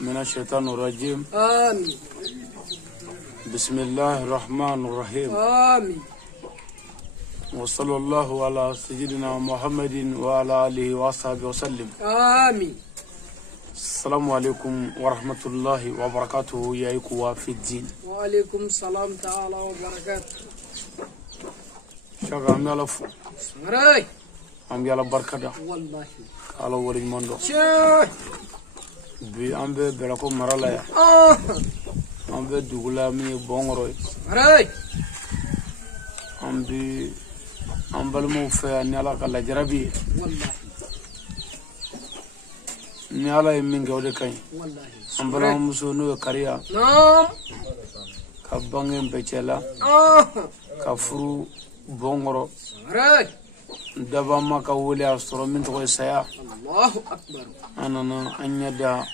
من الشيطان الرجيم. آمين. بسم الله الرحمن الرحيم. آمين. وصلى الله على سيدنا محمد وعلى آله وصحبه وسلم. آمين. السلام عليكم ورحمة الله وبركاته يا إخوة في الدين. وعليكم السلام تعالى وبركاته. شكرا أمي على فو. سمراي. أمي على بركة. والله. على ولي مندو. شاي. أمي بلكم مرلا. أمي دوغلا مي بونغروي. سمراي. أمي بالمو في نيالا كلا جربي. والله. نيالا يمين كودي كاي. والله. أمبلا مسونو كاريا. نعم. كابانغ بيتشلا. كفرو بونغرو. سمراي. دابا ما كولي أسرو من توي سيا. الله أكبر. أنا أنيدا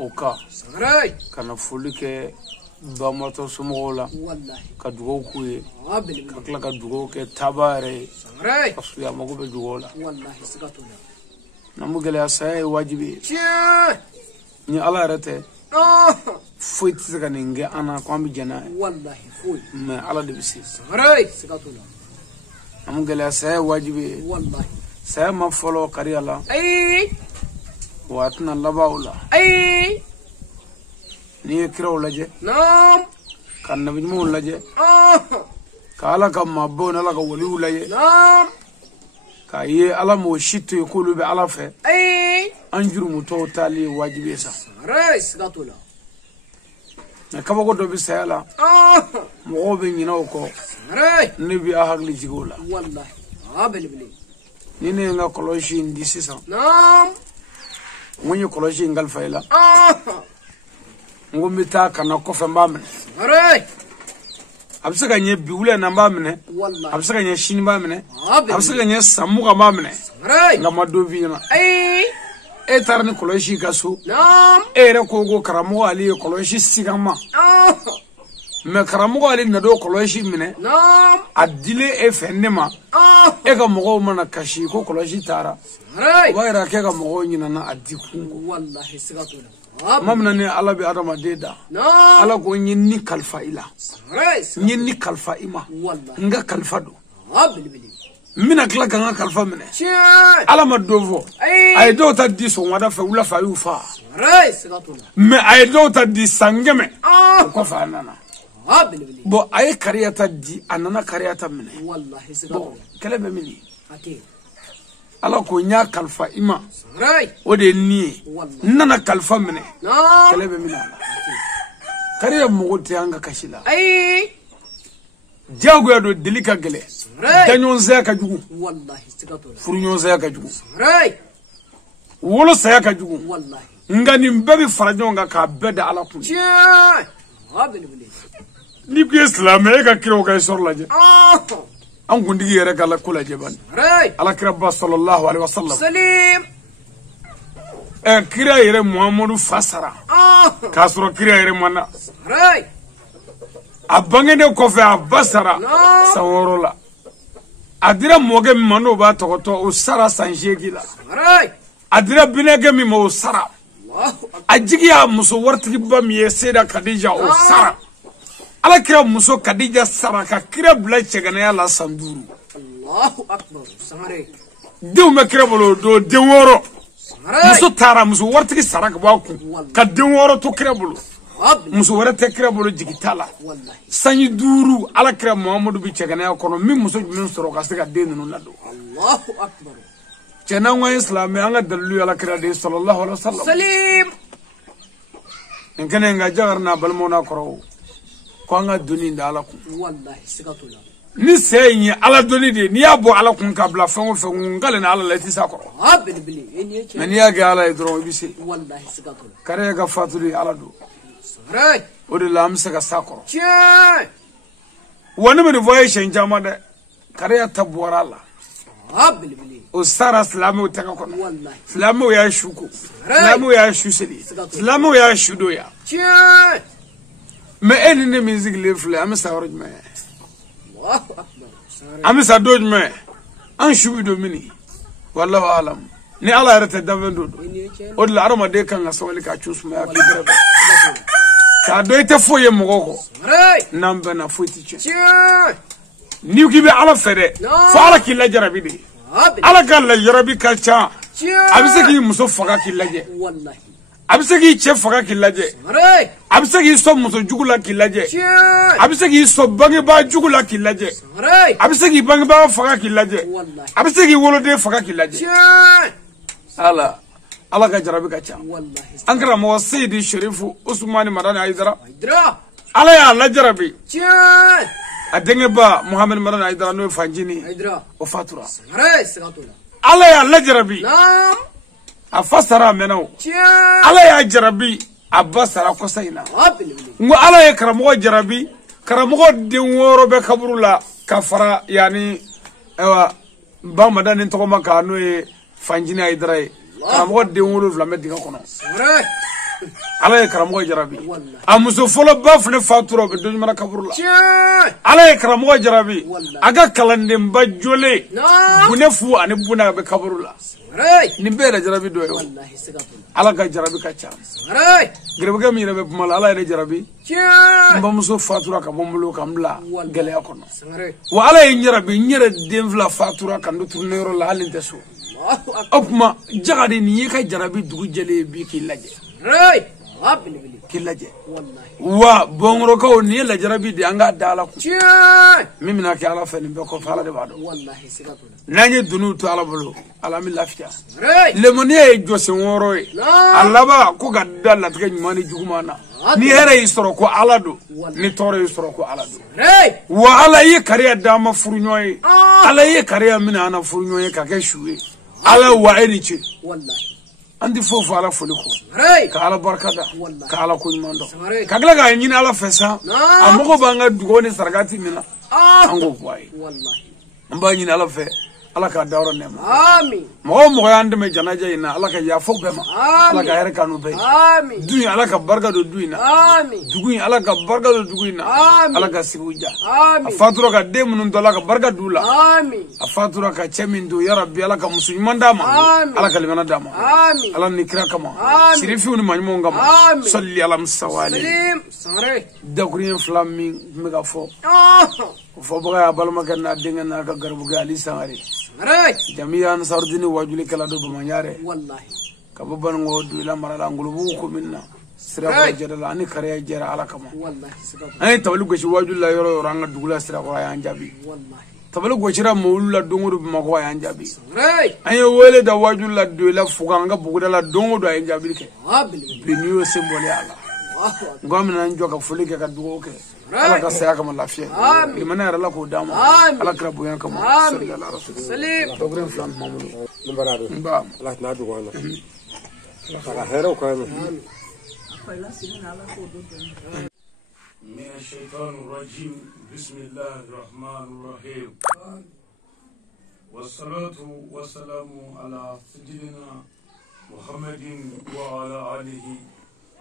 أوكا. سمراي. كنا فولك باماتو سمولا. والله. كدوكوي. قابل. كلا كدوكو كتاباري. سمراي. أصلي أماكو بدولا. والله سكتولا. نموجي أساي واجبي. شاي. ني الله رته. فويت سكانينجي أنا كم بيجنا. والله فوي. ما الله دبسي. سمراي سكتولا. نموجي أساي واجبي. والله. ساي ما فلو كريالا. أي. واتنا لباولا. أي. نيه كرو لجه. نعم. كان نبيمو لجه. كالا كم مبون لا كوليو لجه. نعم. كايه على موشيتو يقولوا بعلافه. أي. أنجر متو تالي واجبي سا. رئيس قاتولا. نكبا قدو بسهلا. مغوبين يناوكو. رئيس. نبي أهغلي جيغولا. والله. قابل بلي. نيني نغا كولوشي اندي سيسا. نعم. وني كولوشي انغال فايلا. ngombi ta kana kofe mbamene rey abisaka nye biwule na mbamene wallahi abisaka nye shini mbamene abisaka nye samuga mbamene rey ngama dovina ai etarni koloshi gasu nam ere kogo karamo ali koloshi sigama me karamo ali nado koloshi mine nam adile e fennema e ga mogo mana kashi ko koloshi tara rey waira ke ga mogo nyina na adiku wallahi sigatula mamna ne ala bi adama deda ala ko nyinni kalfa ila nyinni kalfa ima nga kalfa do mina kala ganga kalfa mine ala ma dovo ay do ta di so wada fa wula fa yu fa me ay do ta di sangeme ko fa nana bo ay kariyata di anana kariyata mine wallahi bo kala be mini ate ala ko nya kalfa ima o de ni nana kalfa mine kala be mina kariya mugo te anga kashila ai jago ya do delika gele danyon zaya ka jugu wallahi sigatola furnyon zaya ka jugu wolo saya ka jugu wallahi ngani mbebi farajon ga ka beda ala kun ni ku islam e ka kiro ga sor laje an gundigi yere gala kula jeban ala kira ba sallallahu alaihi wasallam salim kira yere muhammadu fasara kasro kira yere mana abangene ko fe abasara saworola adira moge mano ba tokoto usara sanjegila adira binege mi mo usara ajigiya muso wartigi ba mi yeseda khadija usara ala kira muso khadija sara ka kira bla chegana ya la sanduru Allahu akbar samare dew me kira bolo do deworo muso tara muso wartigi sara ka ba ku ka deworo to kira bolo muso wara te kira bolo jigitala sanyi duru ala kira muhammadu bi chegana ya kono mi muso min soro ka sega de nunu lado Allahu akbar chena wa islam anga dalu ala kira de sallallahu alaihi wasallam salim ngene nga jagarna balmona koro ko anga duni ndala ku wallahi sigatula ni sey ala doni de ni abo ala kun kabla fango fango ngale na ala lati sakoro bili eni eche nani ya ga ala idro bisi wallahi sigatula kare ga fatuli ala do sarai o de lam saka sakoro che wani mi voyage njama de kare ya tabwara la bili o sara islamu taka kono wallahi islamu ya shuku islamu ya shuseli islamu ya shudo ya che me eni ne music le fle am sa oroj me Allahu akbar am sa doj me an shubi do mini wallahu alam ni ala yɛrɛ tɛ danfɛn do o de la adamaden kan ka sabali ka cu sumaya k'i bɛrɛ bɛn k'a dɔn i tɛ foyi ye mɔgɔw kɔ n'an bɛnna foyi tɛ tiɲɛ n'i k'i bɛ ala fɛ dɛ fo ala k'i lajarabi de ala ka lajarabi ka ca a bɛ se k'i muso faga k'i lajɛ a bɛ se k'i cɛ faga k'i lajɛ a bɛ se k'i sɔn muso jugu la k'i lajɛ a bɛ se k'i sɔn bangebaa jugu la k'i lajɛ a bɛ se k'i bangebaa faga k'i lajɛ a bɛ se k'i woloden faga k'i lajɛ ala ka jarabi ka ca an karamɔgɔ Seydi Sherifu Usmani Madani Haidara ala y'a lajarabi a denkɛba Muhammed Madani Haidara n'o ye Fanjini o fatura ala y'a lajarabi a fa sara a mɛnna o ala y'a jarabi a ba sara kɔsa in na n ko ala ye karamɔgɔ jarabi karamɔgɔ den 6 bɛ kaburu la ka fara yanni ba Madani tɔgɔma kan n'o ye Fanjini Haidara ye karamɔgɔ den 7 bɛ dingɛ kɔnɔ ala ye karamɔgɔ jarabi a muso fɔlɔ ba fana fatura o bɛ Dɔnjimara kaburu la ala ye karamɔgɔ jarabi a ka kalandenba jole Bune Fu ani Buna a bɛ kaburu la nin bɛɛ yɛrɛ jarabi dɔ ye ala ka jarabi ka ca gɛrɛbɛkɛ min yɛrɛ bɛ kuma la ala yɛrɛ jarabi n bamuso fatura ka bɔ n bolo ka n bila gɛlɛya kɔnɔ wa ala ye n jarabi n yɛrɛ den 2 fatura ka n to turunɛyɔrɔ la hali n tɛ so o kuma jagadi nin ye ka jarabi dugu jɛlen ye bi k'i lajɛ k'i lajɛ wa bɔnkɔrɔkaw nin ye lajarabi de an k'a da ala kun min bɛna kɛ ala fɛ nin bɛɛ kɔfɛ ala de b'a dɔn n'an ye dununw to ala bolo ala bɛ lafiya lemoniya ye jɔsen 6 ye a laban ko ka da latigɛ ɲuman ni juguman na ni hɛrɛ y'i sɔrɔ ko ala don ni tɔɔrɔ y'i sɔrɔ ko ala don wa ala ye kariya d'an ma furu ɲɔgɔn ye ala ye kariya minɛ an na furu ɲɔgɔn ye ka kɛ su ye ala wa e ni ce an tɛ foyi fɔ ala foli kɔ ka ala barika da ka ala ko ɲuman dɔn ka tila k'a ɲini ala fɛ sa a mago b'an ka dugawu ni sarakati min na an k'o fɔ a ye an b'a ɲini ala fɛ ala k'a dayɔrɔ nɛɛma mɔgɔ o mɔgɔ y'an dɛmɛ janaja in na ala ka yafa bɛɛ ma ala ka hɛrɛ kanu bɛɛ ye du in ala ka barika don du in na dugu in ala ka barika don dugu in na ala ka sigiw ja a fatura ka den minnu to ala ka barika d'u la a fatura ka cɛ min to yarabi ala ka muso ɲuman d'a ma ala ka limana d'a ma ala ni kira kama sirifiw ni maɲumanw kama sɔli ala musawale dakuruɲɛ 2 min tun bɛ ka fɔ o fɔbaga y'a balimakɛ n'a denkɛ n'a ka garibukɛ Ali Sangare jamiya Ansarudini wajulikɛla do Bamaɲare ka bɔ Banikɔ Doila mara la Ngolobugu commune na Sirakɔrɔ Jɛra la ani Kariya jɛra ala kama an ye tabali gosi wajuli la yɔrɔ yɔrɔ an ka dugu la Sirakɔrɔ a y'an jaabi tabali gosira Mawulu la don o don Bamakɔ a y'an jaabi an ye wele da wajuli la Doila Fuga an ka buguda la don o don a ye jaabi kɛ bi n'i y'o symbole a la n ko an bɛna n jɔ ka foli kɛ ka dugawu kɛ ala ka saya kama lafiya limana yɛrɛ la k'o d'a ma ala kira bonya kama salli ala rasulillah dɔgɔrin 2 tun b'an bolo n bara don ala tɛna dogo an na ala ka hɛrɛw k'an na من الشيطان الرجيم بسم الله الرحمن الرحيم والصلاة والسلام على سيدنا محمد وعلى آله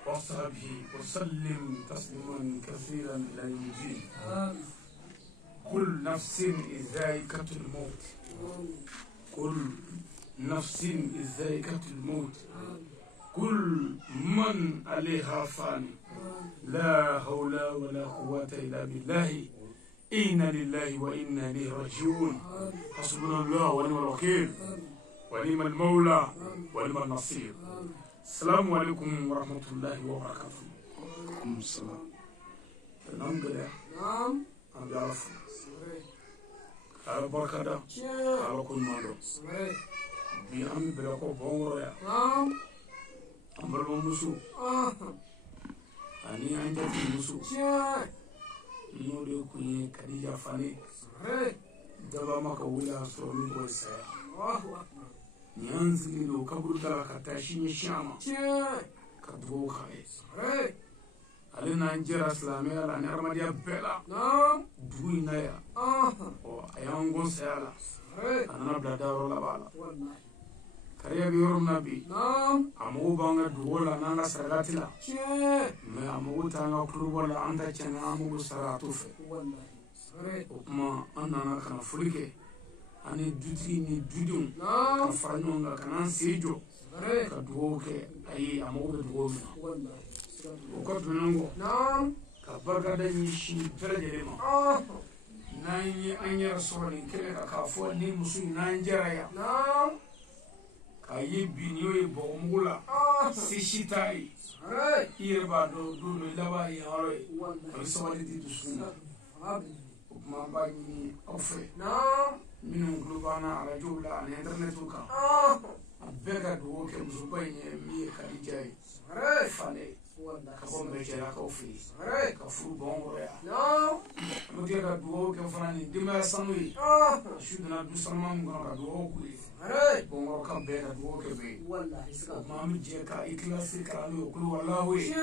وصحبه وسلم تسليما كثيرا إلى يوم الدين كل نفس ذائقة الموت كل نفس ذائقة الموت كل من عليها فاني لا حول ولا قوة إلا بالله إنا لله وإنا إليه راجعون حسبنا الله ونعم الوكيل ونعم المولى ونعم النصير السلام عليكم ورحمة الله وبركاته. السلام. الحمد لله. نعم. أنا بعرف. على بركة ده. على كل مرة. بيعمل بلاكو بونغريا. نعم. أمر المسو. أني عندي المسو. نودي كوني كديجا فاني. دابا ما كولا سروني كويسة. nyanzili lo kaburu katashi nyeshama kadwo khae ale na njera islamia la narmadia bela duina ya o ayango sala anana bladaro la bala kariya bi yorum nabi amu banga duwola nanga saratila me amu tanga kurubola anda changa amu saratu fe ma anana kana fulike ani dutigi ni dudenw ka fara ɲɔgɔn kan ka n'an sen jɔ ka dugawu kɛ a ye a mago bɛ dugawu min na o ka tɛmɛnen kɔ ka barikada ɲɛsin bɛɛ lajɛlen ma n'an ye an yɛrɛ sɔrɔ nin kɛnɛ kan k'a fɔ ni muso in n'an jɛra yan k'a ye bi n'i y'o ye bɔgɔmugu la se si t'a ye i yɛrɛ b'a dɔn don dɔ i laban ye yɔrɔ ye a bɛ sabali di dusukun na o tuma an b'a ɲini aw fɛ minnu tulo b'an na arajow la ani internetiw kan a bɛɛ ka dugawu kɛ musoba in ye min ye Kadija ye Fane ka bɔ Mbɛjɛlakaw fɛ yen ka furu bɔn kɔrɔ yan an bɛ tila ka dugawu kɛ fana ni denbaya sanu ye su donna du sanuma min kɔnɔ ka dugawu k'u ye bɔnkɔrɔkan bɛɛ ka dugawu kɛ bɛɛ ye o tuma an bɛ jɛ ka ikilasi kalan n'o ye kulu walahu ye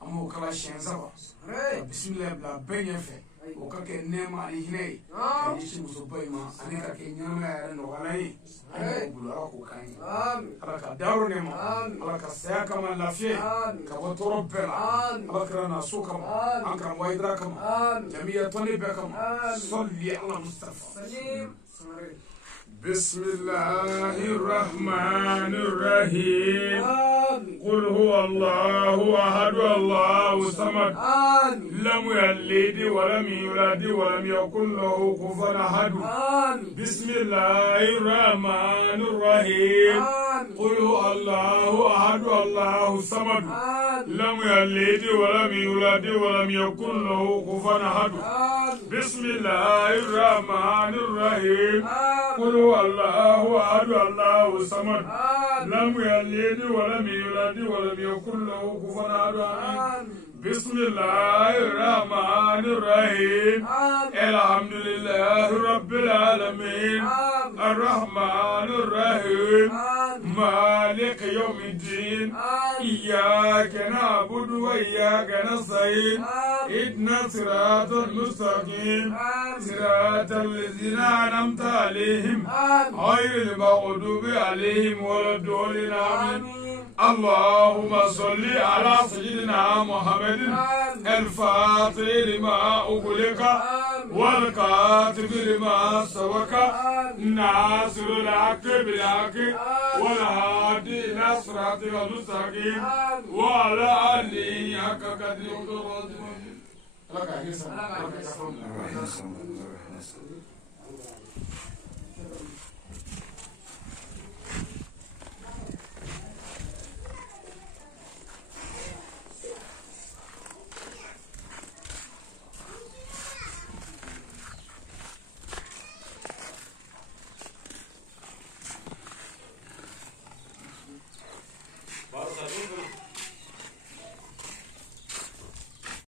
an b'o kala siɲɛ 3 ka bisimilayi bila bɛɛ ɲɛfɛ o ka kɛ nɛɛma ani hinɛ ye ka ɲɛsin musoba in ma ani ka kɛ ɲɛnamaya yɛrɛ nɔgɔyala ye an b'o bolo ala k'o k'an ye ala ka dayɔrɔ nɛɛma ala ka saya kama lafiya ka bɔ tɔɔrɔ bɛɛ la ala kɛra na so kama an karamɔgɔ Hayidara kama jamiya tɔnden bɛɛ kama sɔli ala Mustafa بسم الله الرحمن الرحيم قل هو الله أحد الله الصمد لم يلد ولم يولد ولم يكن له كفوا أحد بسم الله الرحمن الرحيم قل هو الله أحد الله الصمد لم يلد ولم يولد ولم يكن له كفوا أحد بسم الله الرحمن الرحيم قل هو الله أحد الله الصمد لم يلد ولم يولد ولم يكن له كفوا أحد بسم الله الرحمن الرحيم الحمد لله رب العالمين الرحمن الرحيم مالك يوم الدين إياك نعبد وإياك نستعين اهدنا الصراط المستقيم صراط الذين أنعمت عليهم غير المغضوب عليهم ولا الضالين آمين اللهم صل على سيدنا محمد الفاتح لما أغلق والكاتب لما سبق ناصر الحق بالحق والهادي إلى صراطك المستقيم وعلى آله حق قدره ومقداره.